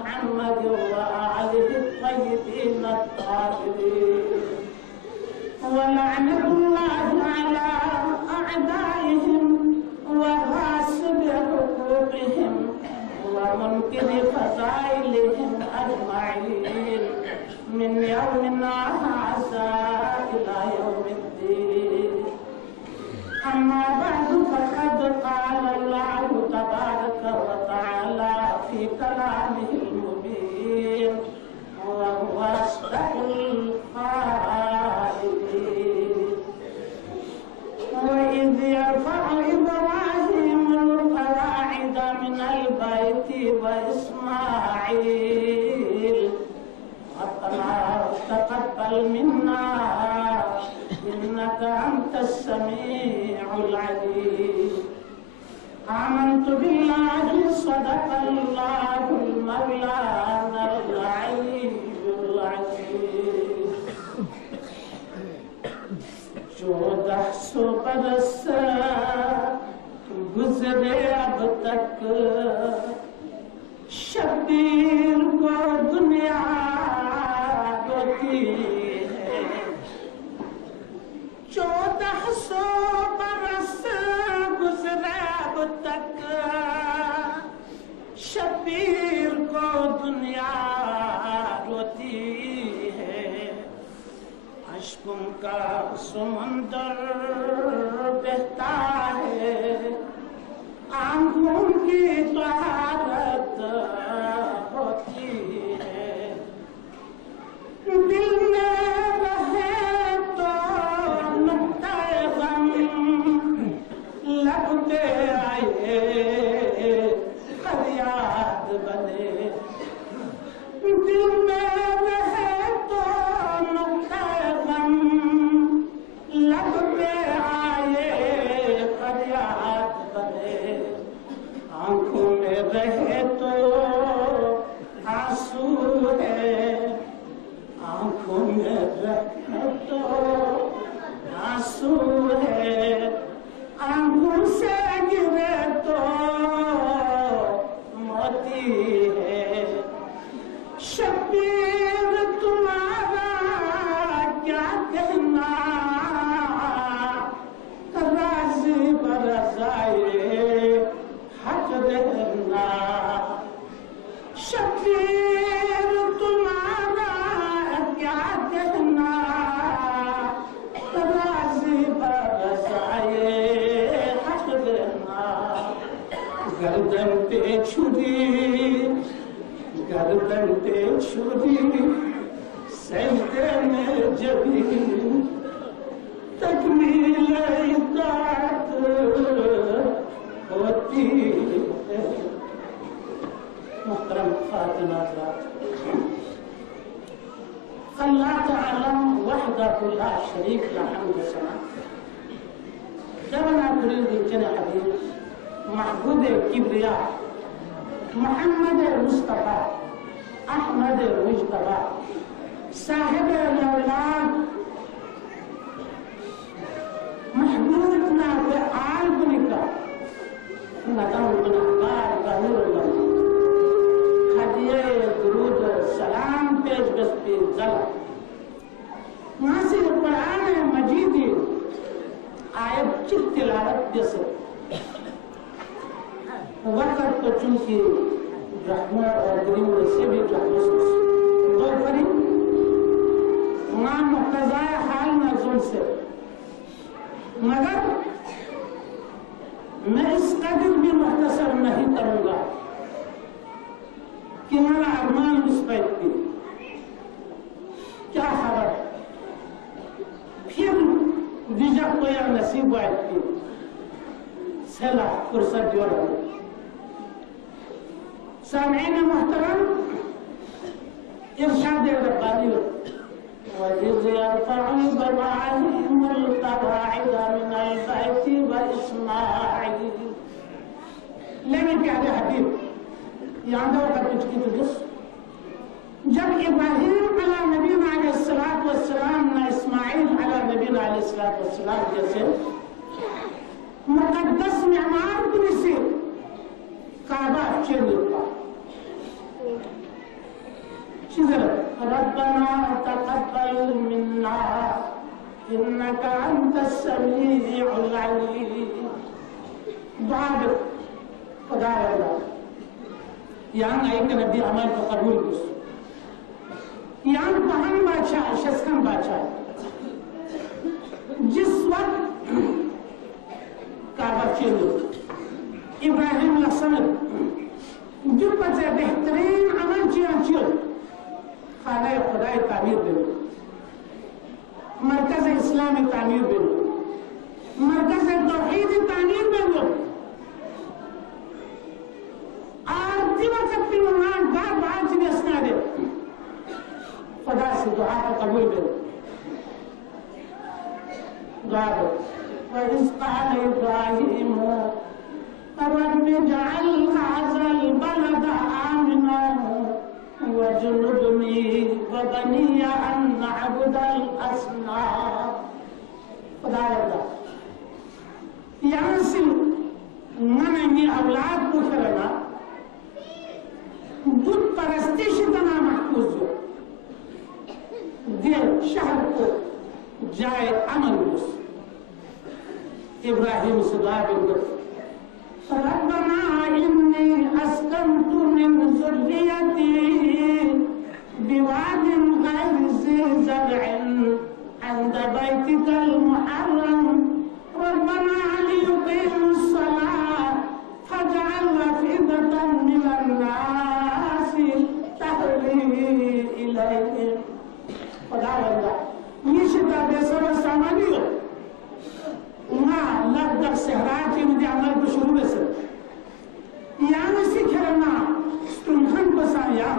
محمد وآله الطيبين الطاهرين ولعنة الله على أعدائهم وغاصب حقوقهم ومنكر فضائلهم أجمعين من يومنا هذا إلى يوم الدين. أما بعد فقد قال الله تبارك وتعالى في كلامه المبين وهو أصدق القائلين وإذ يرفع إبراهيم القواعد من البيت وإسماعيل ربنا تقبل منا إنك أنت السميع العليم. آمنت بالله صدق الله المولانا العلي العظيم. 1400 برس گزرے اب تک شبیر کو دنیا روتی ہے. 1400 برس گزرے اب تک شبیر کو دنیا روتی ہے. اشکوں کا سمندر بہتا ہے آنکھوں کی طہارت ہوتی ہے. دل میں رہے تو نقطہ غم لب پہ آئے فریاد بنے. دل میں رہے تو نقطہ غم لب پہ آئے فریاد بنے. آنکھوں میں رہے تو آنسو ہے. آنکھوں میں رہے تو آنسو ہے. آنکھوں سے گرے تو موتی ہے. شبیر تمہارا کیا کہنا راضی برضائے حق رہنا. شبیر تمہارا کیا کہنا راضی برضائے حق رہنا. گردن پہ چھری گردن پہ چھری سجدے میں جبھی تکمیل اطاعت ہوتی ہے. محترم خواتین حضرات، اللہ تعالی وحدہ لا شریک له حمد ثنا. جبنا نريد جنة حبيب محبوب كبرياء محمد مصطفى احمد مجتبى صاحب الاولاد محبوبنا بآل بنكا ندم بن احبار ظهور الله هدیه درود سلام پیش بستی زلا ناصر قرآن مجیدی آیت چک تلاوت جیسے وقت تو چونکہ رحمہ اور گریم سے بھی رحمہ دو کری وہاں مقتضائے حال نظر سے مگر میں اس قدر بھی مختصر نہیں کروں گا کہ میرا ارمان مصبت کی کیا خبر پھر دیجا کوئی نصیب آئے کی سلا فرصت جو رہے. سامعین محترم، ارشاد ربانی وَإِذْ يَرْفَعُ إِبْرَاهِيمُ الْقَوَاعِدَ مِنَ الْبَيْتِ وَإِسْمَاعِيلُ. لیکن پیارے حبیب یاد ہوگا کچھ کی تجھس جب ابراہیم علیہ نبینا علیہ السلام نہ اسماعیل علیہ نبینا علیہ السلام جیسے مقدس معمار کو نسی کعبہ چلی پا ربنا تقبل منا انك انت السميع العليم. دعا خدا اللہ یہاں آئی کہ نبی عمل کو قبول کس یہاں پہن بادشاہ شسکن بادشاہ جس وقت کعبہ چلو ابراہیم لسمت جو پچھے بہترین عمل چیل خانہ خدای تعمیر دے مرکز اسلامی تعمیر دے مرکز توحید تعمیر دے آرتی وقت کی مہمان دار بہت چیزیں اسنا دے خدا سے دعا کا قبول دے دعا دے وَإِذْ قَالَ إِبْرَاهِيمُ رَبِّ اجْعَلْ هَٰذَا الْبَلَدَ آمِنًا وَاجْنُبْنِي وَبَنِيَّ أَن نَّعْبُدَ الْأَصْنَامَ. خدا اللہ یہاں سے منع اولاد کو کرنا بت پرستی شدنا محفوظ ہو دل شہر کو جائے امن اس ابراہیم سے دعا بندر ربنا انی اسکنت من ذریتی بواد غیر ذی زرع عند بیتک المحرم ربنا لیقیموا الصلاة فاجعل أفئدة من الناس تهوي إليهم. خدا اللہ یہ شدہ بے صبر سامانی ہو وہاں لگ در صحرا کی مجھے عمل کو شروع میں سے یہاں سے کھرنا ستنخن پسایا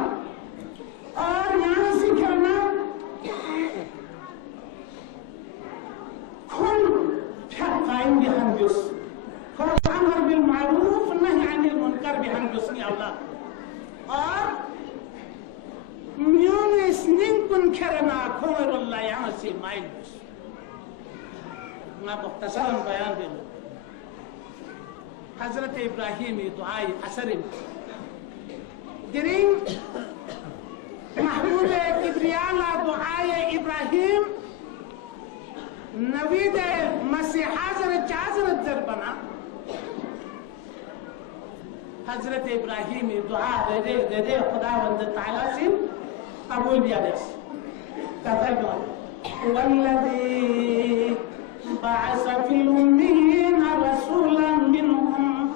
اور یہاں سے کھرنا کھن پھر قائم بھی ہم جس اور امر بالمعروف نہی عن المنکر بھی ہم جس کی اولاد اور میون اسنین کن کھرنا کھوئر اللہ یہاں سے مائل جس میں مختصراً بیان دے لوں. حضرت ابراہیم دعائی اثر درین محمود کبریالا دعائی ابراہیم نوید مسیح حاضر چازرت در بنا حضرت ابراہیم دعا دے دے خدا وند تعالیٰ سے قبول بیا دیس تفضل والذی بعث في الأميين رسولا منهم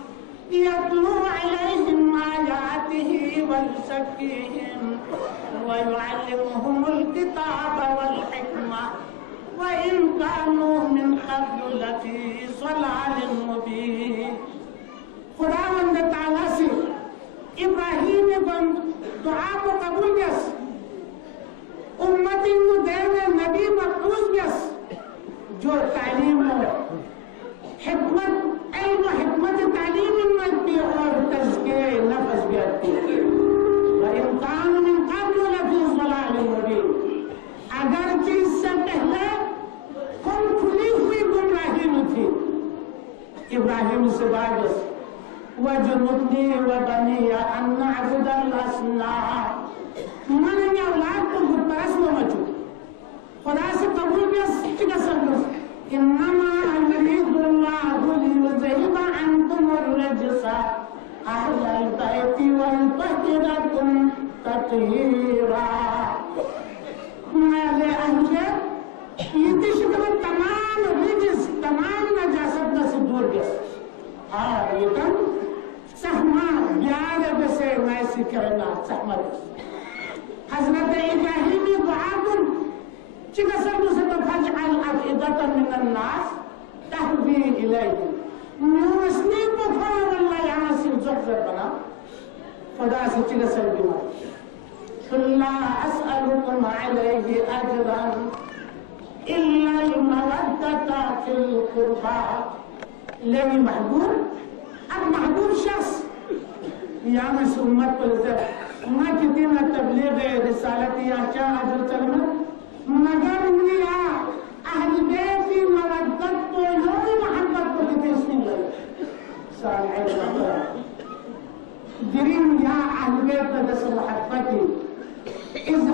يتلو عليهم آياته ويزكيهم ويعلمهم الكتاب والحكمة وإن كانوا من قبل لفي ضلال مبين. خداوند تعالیٰ سے ابراہیم بند دعا کو قبول بیس امتی کو دین نبی مقبوض بیس جو تعلیم حکمت علم و حکمت تعلیم ملتی اور تزکیہ نفس بھی آتی ہے وَإِنْ كَانُوا مِنْ قَبْلُ لَفِي ضَلَالٍ مُبِينٍ. اگر چیز سے پہلے کم کھلی ہوئی گمراہی میں تھی ابراہیم سے باعث وَجُنُبْنِي وَبَنِيَّ أَن نَّعْبُدَ الْأَصْنَامَ. من نے اولاد کو بت پرست نہ مچو خدا سے قبول بھی چکا سکتا انما یرید اللہ لیذہب عنکم الرجس اہل البیت ویطہرکم تطہیرا. اہل بیت یہ شکل تمام رجس تمام نجاست سے دور گیا اور یہ کم سہما بیار بسے ویسی کرنا سہما حضرت ابراہیمی دعا کن چکا سبو سے تو فجعل افئدة من الناس تہوی الیہم نورسنی کو کھوئر اللہ یہاں سے زخزر بنا خدا سے چکا سب بیمار قل لا اسألكم علیہ اجرا الا المودة فی القربى. لیکن محبوب اب محبوب شخص یہاں سے امت کو لذر میں کتنا تبلیغ رسالت یا کیا عجر چلنا مگر انہیا اہل بیت مودت کو لوگ محبت کو کتنے اس میں لگے صالح درین یا اہل بیت دس محبتی از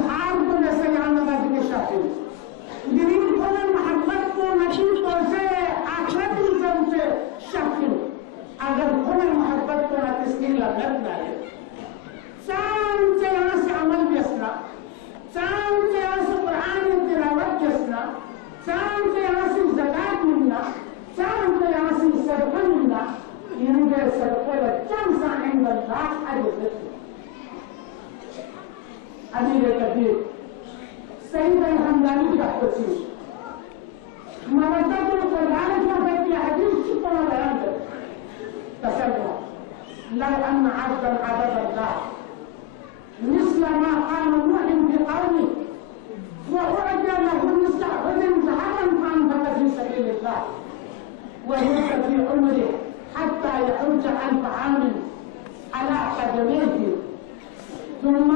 لاکھ حج امیر کبیر سید الحمدانی کا کوشش مودت القرآن کی حدیث کی طرح بیان کرتے تصور لو ان عبدا عبد الله مثل ما قال نوح بقومه وأعطي له مثل أحد ذهبا فأنفق في سبيل الله وهلك في عمره حتى يحج 1000 عام على قدميه ثم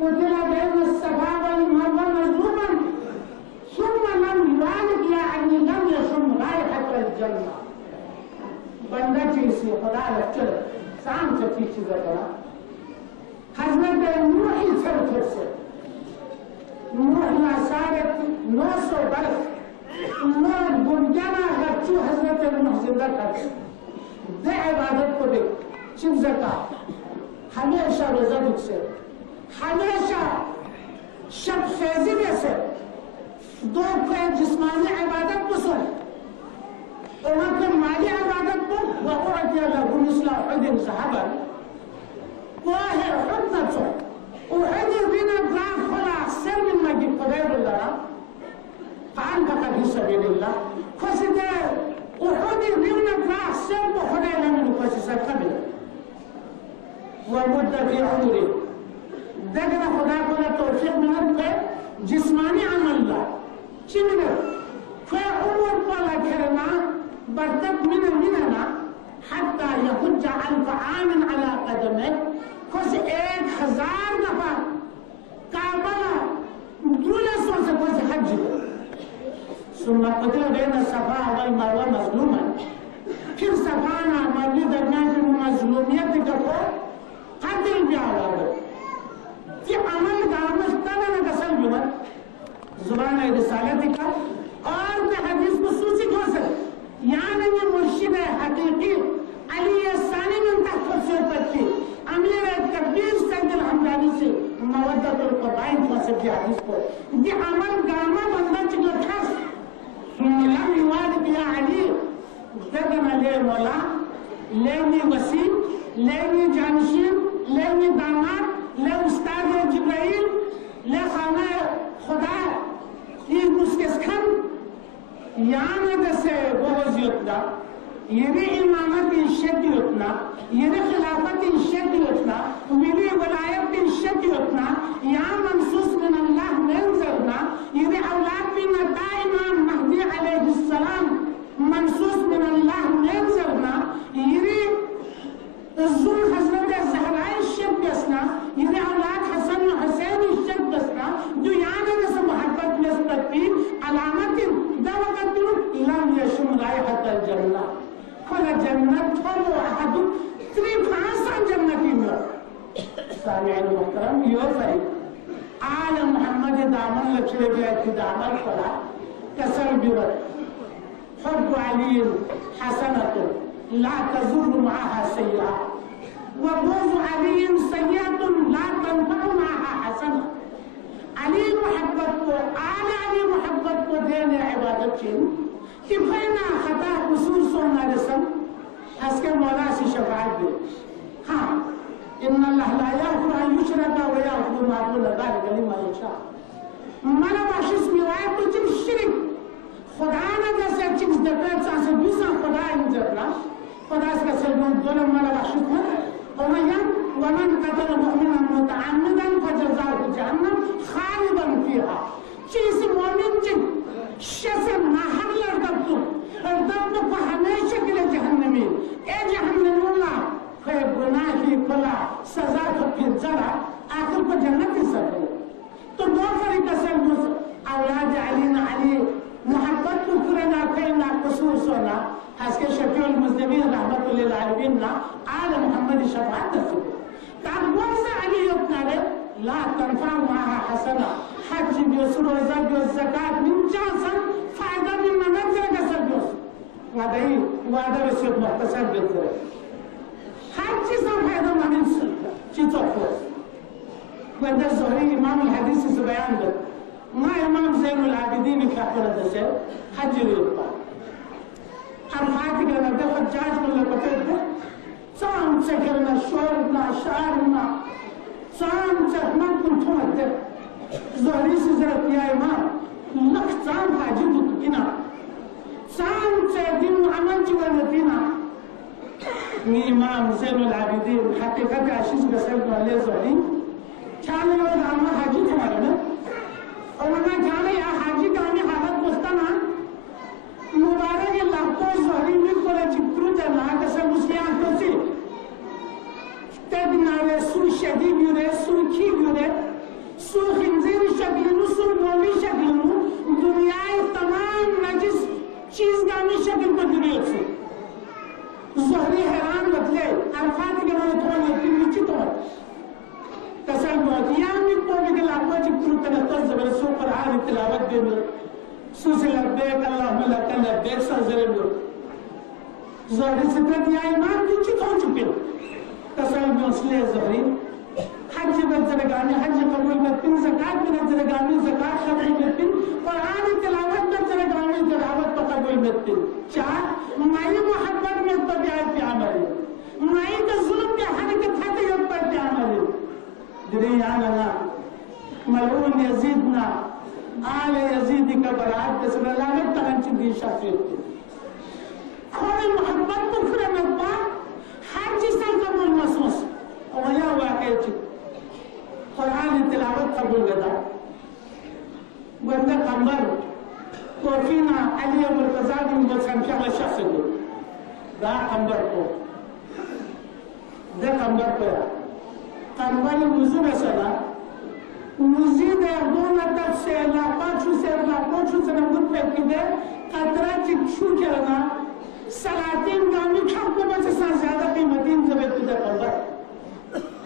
قتل بين الصفا والمروة مظلوما ثم لم يعالج يعني لم يشم رائحة الجنة بندہ چیزی خدا لچر سام چکی چیزیں کرا حضرت نوح سر پھر سے نوح ناسارت 900 برس نوح گنجانا غچو حضرت نوح زندہ کرتے دے عبادت کو دے چیز زکاة ہمیشہ روزہ دکھ سے ہمیشہ شب خیزی میں سے دو کوئی جسمانی عبادت کو سن وہاں کے مالی عبادت کو وَقُعَتْيَ لَهُ مِثْلَ أُحُدٍ ذَهَبًا کوہ احد نہ چھو احد بین اگراف خلا سر من مجید قدیر اللہ قان کا قدی سبیل اللہ خوشی دے احد بین اگراف سر کو خدای لمن خوشی سر قبل وَمُدَّ فِي عُمُرِ دیکھنا خدا کو توفیق منت پہ جسمانی عمل اللہ چمنر کوئی عمر پالا کرنا بردت مننا حتى يحج 1000 عام على قدمه کس 1000 نفر کعبہ دولہ سو سے کس حج ثم قتل بين الصفا والمروہ مظلوما پھر صفانا مروہ درمیان کی مظلومیت کو قتل بھی آوارد کہ عمل دامش تنہ کسل بیمت زبان رسالت کا اور میں حدیث خصوصی کو سے یعنی میں مرشد حقیقی علی ثانی من تحفظ سے پتی امیر کبیر سید الحمدانی سے مودت القرآن کو سے کی حدیث کو یہ عمل گاما بندہ چکو تھاس لم یواد بیا علی ددن لے مولا لینی وسیم لینی جانشین لینی دامات لے استاد جبرائیل لے خانہ خدا یہ مسکسکن یعنی دسے بغض یتنا یعنی امامت شد یتنا یعنی خلافت شد یتنا یعنی ولایت شد یتنا یا منصوص من اللہ منظرنا یعنی اولاد من دائما مہدی علیہ السلام منصوص من اللہ منظرنا یعنی الزم حضرت زہرائی شد بسنا یعنی اولاد حسن و حسین شد بسنا جو یعنی دسے محبت نسبت بھی علامت لم يشم رائحة الجنة فلا جنة فلو أحد تريد خاصة جنة مرة سامعين المحترم يوفي آل محمد دامن لچلے بیعت دامن فلا كسر بورد حب علي حسنة لا تزور معها سيئة وبغض علي سيئة لا تنفع معها حسنة علی محبت کو آل علی محبت کو دینے عبادت چین کہ فینا خطا قصور سونا رسم اس کے مولا سے شفاعت دے ہاں ان اللہ لا یغفر ان یشرک ویغفر ما دون ذلک لمن یشاء مالا بخشش میوائے تو چن شرک خدا نہ جیسے چیز دکھتا چاہے دوسرا خدا انجرنا خدا اس کا سلمان دونوں مالا بخشش ہے ومن قتل مؤمنا متعمدا فجزاؤه جهنم خالدا فيها چیز مومن چن شسن ناحق لردبتو اردبتو کو ہمیشہ کے لئے جہنمی اے جہنم اللہ کوئی گناہی کلا سزا تو پھر جرا آخر کو جنت ہی سکے تو دو فریق سلمس اولاد علینا علی محبت کو کرنا کہنا قصور سونا حس کے شفیع المذنبین رحمت اللہ العالمین آل محمد شفاعت دسو تاب وقت علی یبنى لا تنفع معها حسنة حج بيسر وزاد والزكاة من جاسا فائدة من منزل قصر بيسر وهذا بسيط محتسب بيسر حج سن فائدة من چیزا خوز وهذا الزهري امام الحديث سبيان ده ما امام زين العابدين كافر دسه حج ريبا الفاتحة لده حجاج من لقطه ده صام سكرنا شربنا شعرنا صام سكرنا كنت مدر زهري سزرت يا إمام لك صام حاجة تكينا صام سيدين عمل جوالتنا إمام زين العابدين حقيقة عشيز بسيطنا عليه زهري كان يوضع عما حاجة تمارنا أولا كان يا حاجة كامي حالات مستمع مبارك الله کو زهري میکنه که درود الله کسا مسیحان کسی تدناره سو شدی بیوره سو کی بیوره سو خنزیر شکلنو سو گومی شکلنو دنیای تمام نجس چیزگامی شکل کو دنیت سو زهري حیران بطله عرفات که من تو یکی نیچی تو کسا گوتی یا میکنه که لابا چی درود تنستان زبر سو قرآن تلاوت بیمیر سوسي لبيك اللهم لك لبيك سازربو زهري سترت يا إمام كنت تونجبين تسأل بوصلي زهري حج بنترقاني حج قبول بتين زكاة بنترقاني زكاة خدعي بتين قرآن تلاوت بنترقاني تلاوت بقبول بتين شاء معي محبت من طبيعة في عملي معي تظلم في حركة حتى يبقى في عملي دري أنا ملعون يزيدنا آل يزيد كبرات تسمى لا نتغنش دي شخصيت كون المحبت بكرة نبا حاجة سنقم المصوص ويا واقعي قرآن التلاوت قبول لدى وانده قمبر وفينا علي مرتزاد المسلم شغل الشخص دول دا قمبر کو دا قمبر کو قمبر الوزو مثلا وزيد يردون تفسير لا قاتشو سنقول فكده قدرات شو كرنا سلاطين قامي كم بس زيادة قيمتين زبط كده قلبر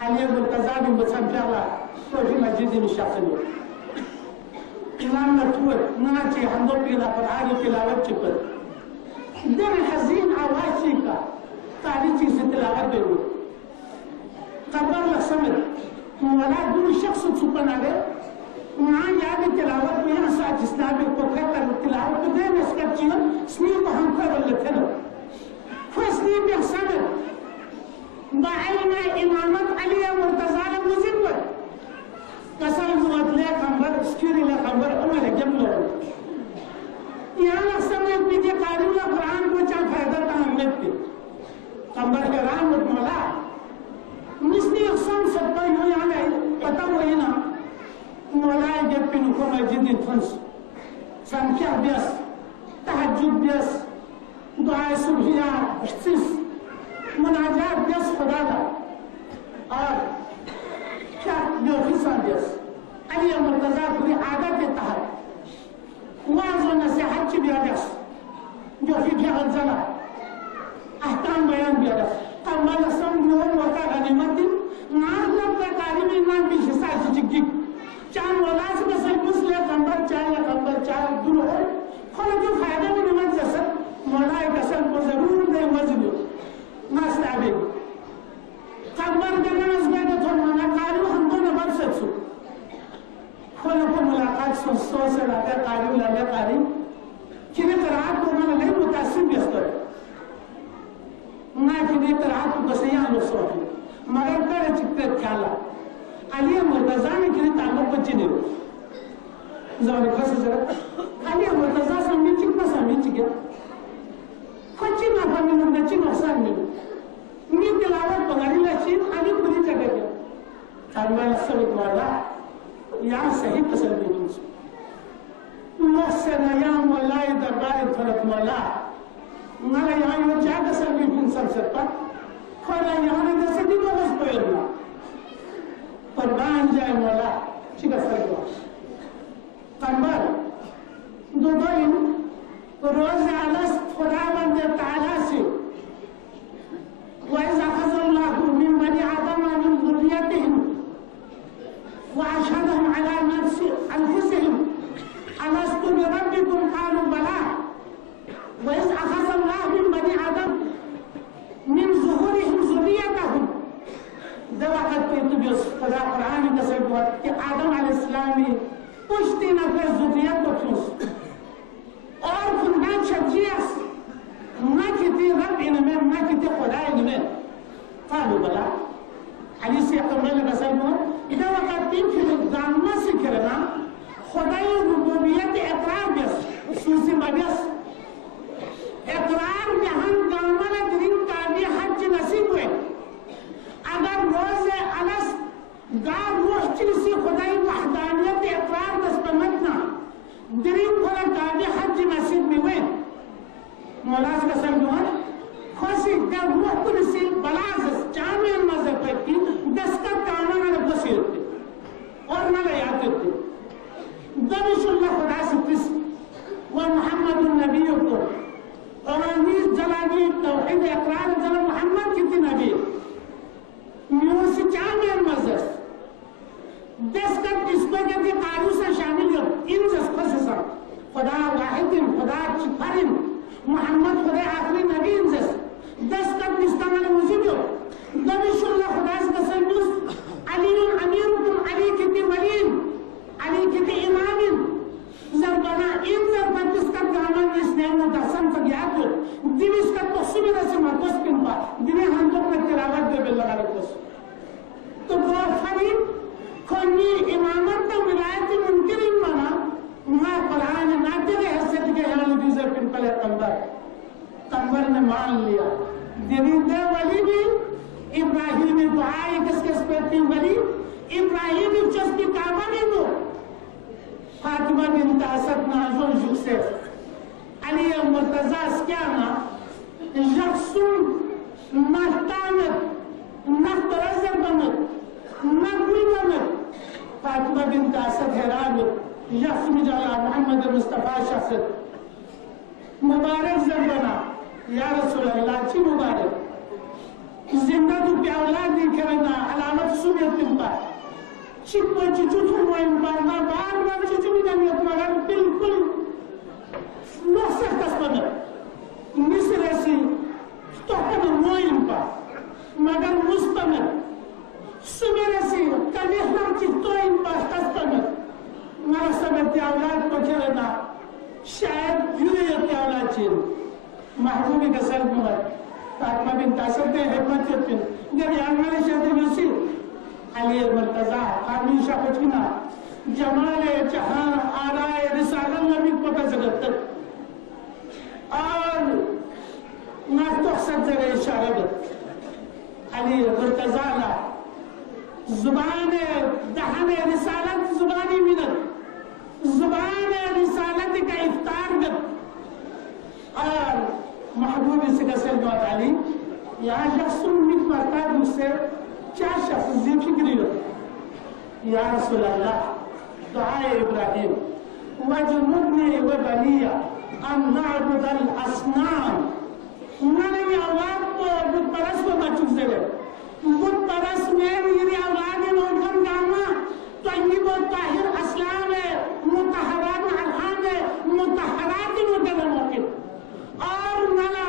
علي مرتزاد المسمى الله في مسجد الشخصي إمام نتوت ناتي حمد إلى قرآن تلاوة شكر دم حزين عواشيكا تاريخي ستلاوة بيرو قبر لسمر ولا دون شخص سبحان الله مع ياد التلاوة بيان ساعة إسلامي وكثر التلاوة بدين اسكتيو سنين وهم كبر لكنو فسنين بيحسنوا بعينا إمامة علي مرتزال مزبط قسم زوات لك أمبر سكيري لك أمبر أمال جملة يعني سمع بيجي قارئ القرآن کو چا فائدہ تہمت کے أمبر حرام ملا مثلي أقسام سبا يعني پتا وہی نا مولاي جبين كما جدي تنس سامكيا بيس تهجد بيس دعاء صبحية احتس مناجات بيس خدادا اور کیا جو خصان بيس علي مرتضى پوری عادت تحت واعظ و نصیحت کی بیادس جو في جهل زلا احکام بیان بیادس قمال سم يوم وقع غنیمت نعلم بقارب النام بشساس جيك چان ولاس بسل مسلے قمبر چاہ دلو ہے خلا جو فائدہ میں نمت جسد مولائی قسم کو ضرور دے مزدو ناستعبی قمبر دنے مزگاہ تو مانا قارب ہم دو نبر سکسو خلا کو ملاقات سو سے لاتا قارب لاتا قارب کنے قرآن کو مانا لئے متاثر بیستر نا کنے قرآن کو بسیان لو سوکی مگر پر چکتر کھالا علي مرتضى كده تعلق بتشنو زمان خاص زرا علي مرتضى سمي تشك ما سمي تشك كنتي ما فهمي من تشي ما سمي مين تلاوت بغاري لا شيء علي كل جگہ تعالى سبحانه وتعالى يا صحيح قسم بيتوس محسن يا مولاي دربار فرت مولا نلا يا يوجا قسم بيتون سبسطا فلا يا ده سدي بس بيرنا قربان جائے مولا چکا سرگوا قمبر دو دائم روز علست خداوند تعالی سے وَإِذْ أَخَذَ اللَّهُ مِنْ بَنِي آدَمَ مِنْ ذُرِّيَّتِهِمْ وَأَشْهَدَهُمْ عَلَى أَنفُسِهِمْ أَلَسْتُ بِرَبِّكُمْ قَالُوا بَلَى وَإِذْ أَخَذَ اللَّهُ مِنْ بَنِي آدَمَ مِنْ ظُهُورِهِمْ ذُرِّيَّتَهُمْ ده وقت پہ تو بھی خدا قرآن میں تصور ہوا کہ آدم علیہ السلام نے پشتی نہ پھر ذریت کو پھوس اور خندان شجیس نہ کتی رب انہیں نہ کتی خدا انہیں قالوا بلى علي سيقبل بسلمه إذا وقت في الدعم سكرنا خدای ربوبیت اقرار بس سوسی بس اقرار جہاں دامن درین تابع حج نصیب ہوئے اگر روز انس گار روح چلسی خدای وحدانیت اقرار بس پمتنا درین کھولا تابع حج نصیب میں ہوئے مولاز کا سلمان خوشی در روح کنسی بلازس جامع مذہب کی دستر کامنا نبسی ہوتے اور نہ لیاتے تھے دمش الله خدا سپس ومحمد النبي ورانيس جلالي توحيد اقرار جلال محمد كتي نبي میوسی جامع المزس دس کا نسبت کے قانون سے شامل ہے ان جس خصوصا خدا واحد خدا چپرین محمد خدا آخری نبی ان جس دس کا نسبت میں موجود ہے دمش الله خدا سپس علی امیرکم علی کتي ولین علی کتی امام زربنا این زربت اس کا دامن اس نیمو دسم فگیاد ہو دیو اس کا تصویر سے مدس کن پا دیو ہندوک میں تلاوت دے بلّہ رکھس تو وہ فریم کنی امامت تا ولایت منکر امانا ما قرآن ناتے گئے حسد کے یہاں دیوزر کن پلے تنبر نے مان لیا دیو دے ولی بھی ابراہیم دعائی کس کس پیتی ولی ابراہیم جس کی کعبہ میں دو فاطمہ بنت اسد نازل جوسف علی مرتضی اسکیانا جخصون محتامت نخترزر بمت نقل بمت فاطمہ بنت اسد حیران جخصون جالا محمد مصطفیٰ شخص مبارک زربنا یا رسول اللہ چی مبارک زندہ تو پی اولاد نہیں کرنا علامت سنیت تنپا چپو چچو تھوائن بارنا بار بار چچو بھی جانیت مگر بالکل نوسر تسپمر مصر ایسی توقع موئن پا مگر مستمر سمیر ایسی کلیخنام چیتوئن پا تسپمر مرا سمرتی اولاد کو چلنا شاید یوریتی اولاد چین محبوبی کا سلب مگر فاطمہ بنت اسد نے حکمت چیتن جب یعنی شہدی بسی علی مرتضی ہمیشہ کچھنا جمال جہان آرائے رسالہ نبی کو بزرگت اور نافتخصت زر اشارت علی مرتضی زبان دہن رسالت زبانی منت زبان رسالت کا افطار گت اور محبوب سے قصر موت علی یہاں شخص امید مرتا ہے مجھ سے کیا شخص زی فکری ہو یا رسول اللہ دعائے ابراہیم وجنبنی وبنی ان نعبد الاسنام میں اولاد کو بت پرست کو بچک سے رہے بت پرست میں میری اولاد موجن جانا طیب و طاہر اسلام ہے متحرات الحام ہے متحرات مدل موقف اور نلا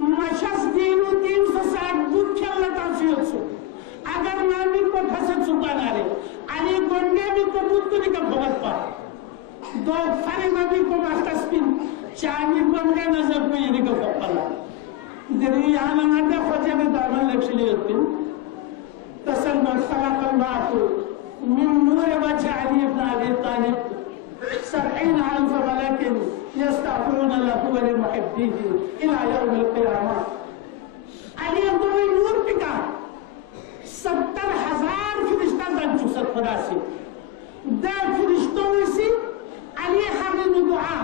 مشس دین و دین فساد بت کھلنا تنفیل سو اگر نامی کو پھسد سکان آ رہے علی گنڈے بھی کو بت کو نکا بھگت پا دو فری نبی کو مستسپین چاہنی گنڈے نظر کو یہ نکا بھگت دری یہاں نگے خوچے میں دامن لکشلی ہوتی تسلم خلق اللہ من نور وجہ علی ابن ابی طالب 70,000 ملک یستغفرون له ولمحبیه الى یوم القیامہ علی ابن ابی نور پکا 70,000 فرشتہ بن چکسر خدا سے دا فرشتوں میں سے علی حرم دعا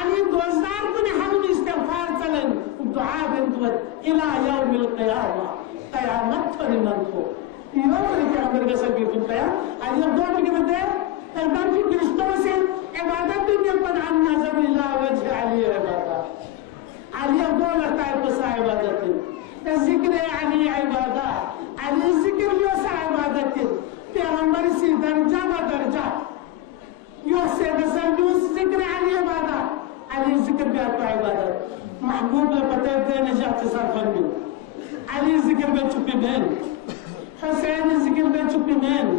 علی دوزدار کنے حرم استغفار چلن دعا بندوت الى یوم القیامہ قیامت فرمان کو یوم القیامت کا سبی فنتیا علی اب دعا بکنے دے تردان کی فرشتوں سے عبادت دنیا پر عن نظر اللہ وجہ علی عبادت علی اب دعا لگتا ہے پسا عبادت ذکر علی عبادت علی ذکر یوسا عبادت پیغمبر سی درجہ و درجہ یوسے بسر یوس ذکر علی عبادت علی ذکر بیاتا عبادت محبوب نے پتہ دے نجات سر فرمی علی ذکر بے چپی بین حسین ذکر بے چپی بین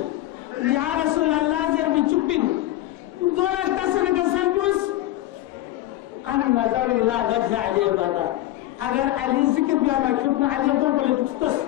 یا رسول اللہ ذکر بے چپی دولا تصر کا سرپوس ان نظر اللہ وجہ علی عبادت اگر علی ذکر بیاتا کیونکہ علی عبادت بلے تستس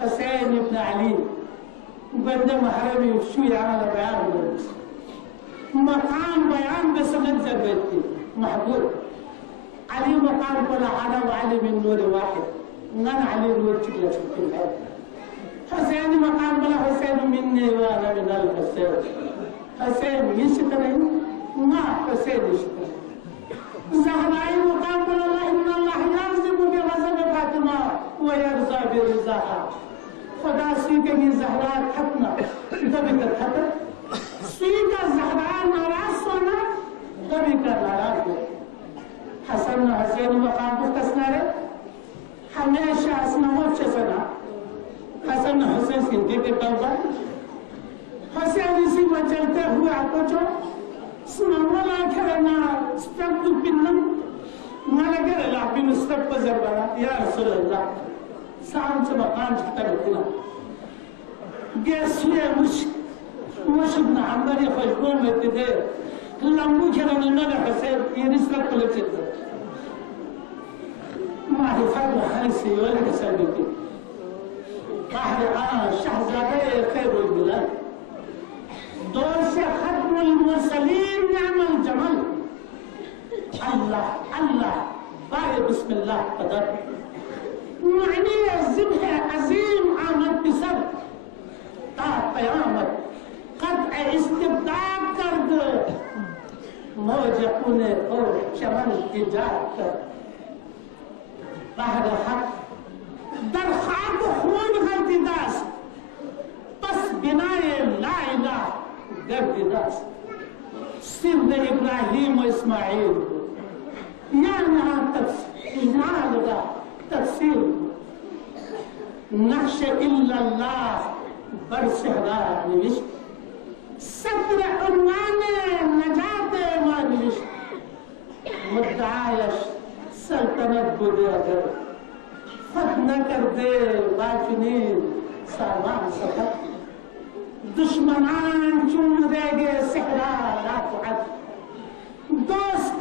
حسين بن علي وقدم حرمي وشوي على بيان مقام بيان بسند زبيتي محبوب علي مقام ولا على وعلي من نور واحد نان علي نور تقلت في كل حاجة حسين مقام ولا حسين مني وانا من الحسين حسين يشكرين ما حسين يشكرين زهراء مقام ولا الله إن الله يرزق بغضب فاطمة ويرضى برضاها خدا سیکھے زہرا ختنا کبھی کا ختم سیکھا زہرا ناراض ہونا کبھی کا ناراض ہو حسن و حسین مقام کو کسنا رہے ہمیشہ اسنا موچے سنا حسن و حسین سنگے کے توبہ حسین اسی کو چلتے ہوئے آپ کو جو سنا مولا کھرنا سٹپ تو پنن مولا کہہ رہا بھی مستق پر ضربانا یا رسول اللہ سام سے مقام چھتا بکنا گیسوئے مشک نا ہماری خوشبون میں تدے لمبو کھرا نمہ حسین یہ رسکت پلے چلتا ماہی فرد حالی سیولی کے سر بیتی قہر شہزادہ خیر و بلال دور سے ختم المرسلین نعم الجمل اللہ بارے بسم اللہ قدر معنی ذبح عظیم آمد بسر تا قیامت قطع استبداد کرد موج خون اور چمن ایجاد کرد بحر حق در خاک خون غلطی داست پس بنائے لا الہ گردی داست سند ابراہیم و اسماعیل یہاں تفسیر نقش الا اللہ بر صحرا نوشت صدر عنوان نجات ما نوشت مدعایش سلطنت بودے اگر خود نہ کر دے باجنین سامان سفر دشمنان چون دے گے صحرا لا تعد دوست